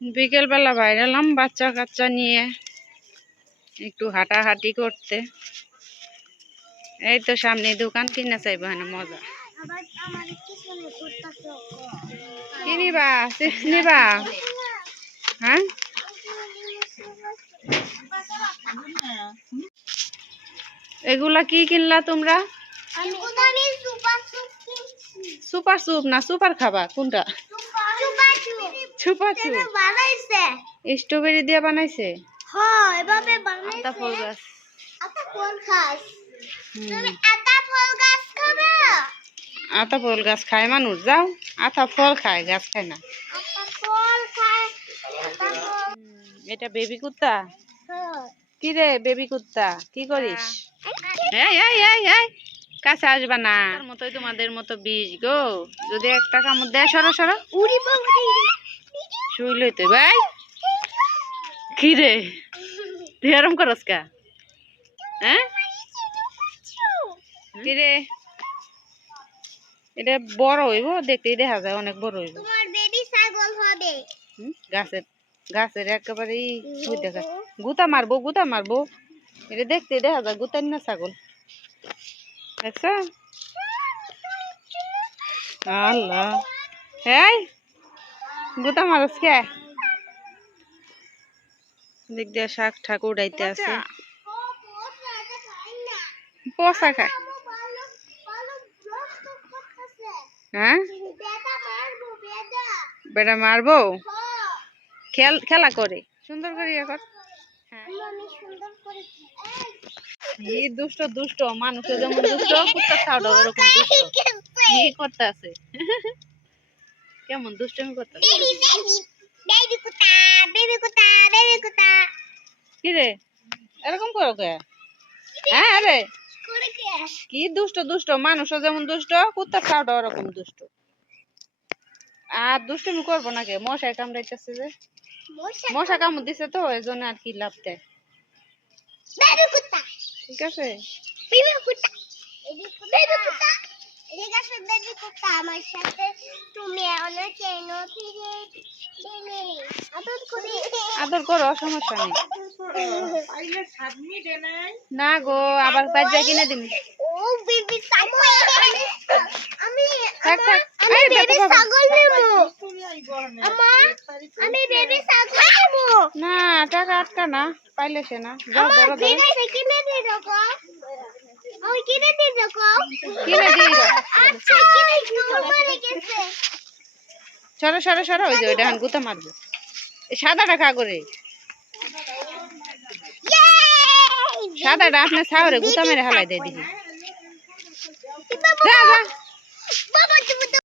বিকেলবেলা বাইরে এলাম বাচ্চা কাচ্চা নিয়ে একটু হাঁটাহাঁটি করতে। এই তো সামনে দোকান কিনে চাইব হ্যাঁ মজা। আবার আমাদের পিছনে ঘুরতেছে কি নিবা চিপস নিবা হ্যাঁ? এগুলা কি কিনলা তোমরা? সুপার স্যুপ না সুপার খাবা কোনটা? এটা বানাইছে। স্ট্রবেরি দিয়ে বানাইছে? হ্যাঁ এভাবে আতা বানাইছে ফল গাছ। আতা ফল খাস হুম। তুমি আতা ফল গাছ খাবে? আতা ফল গাছ খায় মানুষ যাও। আতা ফল খায় গাছ খায় না। এটা বেবি কুত্তা? হ্যাঁ। কি রে বেবি কুত্তা? কি করিস? এই এই এই এই কাছে আসবা না। মতোই তোমাদের মতো বিষ গো। যদি একটা কামড় দেয় সরো সরো। উড়ি বাবা শুই লইতে ভাই কি রে তুই করস কা হ্যাঁ কি রে এটা বড় হইব দেখতেই দেখা যায় অনেক বড় হইব তোমার বেবি ছাগল হবে গাছের গাছের একেবারে দেখা গুতা মারবো গুতা মারবো এটা দেখতে দেখা যায় গুতার না ছাগল দেখছ আল্লাহ এই গুতা মারস কে দিক দিয়ে শাক ঠাক উড়াইতে আছে। পচা খায়। হ্যাঁ? বেটা মারবো? খেল খেলা করে। সুন্দর করে ইয়ে কর। হ্যাঁ। এই দুষ্ট দুষ্ট। মানুষের যেমন দুষ্ট কুত্তার ছাউটা ওরকম দুষ্ট। কি করতে আছে? কেমন দুষ্টমি করতে কি রে? এরকম করো কে? হ্যাঁ আরে। কি? দুষ্ট দুষ্ট? মানুষও যেমন দুষ্ট কুত্তার ছাউটা ওরকম দুষ্ট। আর দুষ্টমি করব না কে মশায় কামড়াইতেছে যে। মশা কামড় দিছে তো এই জন্য আর কি লাভ দেয়। ঠিক আছে? আমার সাথে তুমি অনেক চেন ফিরে আদর করি। আদর করো সমস্যা নেই। না গো আবার বাচ্চা কিনে দিম ও বেবি আমি থাক থাক। আমি বেবি ছাগল নেব। আমার আমি বেবি ছাগল নেব। না টাকা আটকা না পাইলে সে না। যাও ধরো ধরো কিনে আমি কিনে দিয়ে দেখো। কিনে আচ্ছা কিনে গেছে। সরো সরো সরো ওই যে ওইটা এখন গুতা মারবো। সাদাটা কা করে। সাদাটা আপনার সাহরে গুতা মেরে হালাই দিয়ে বাবা তো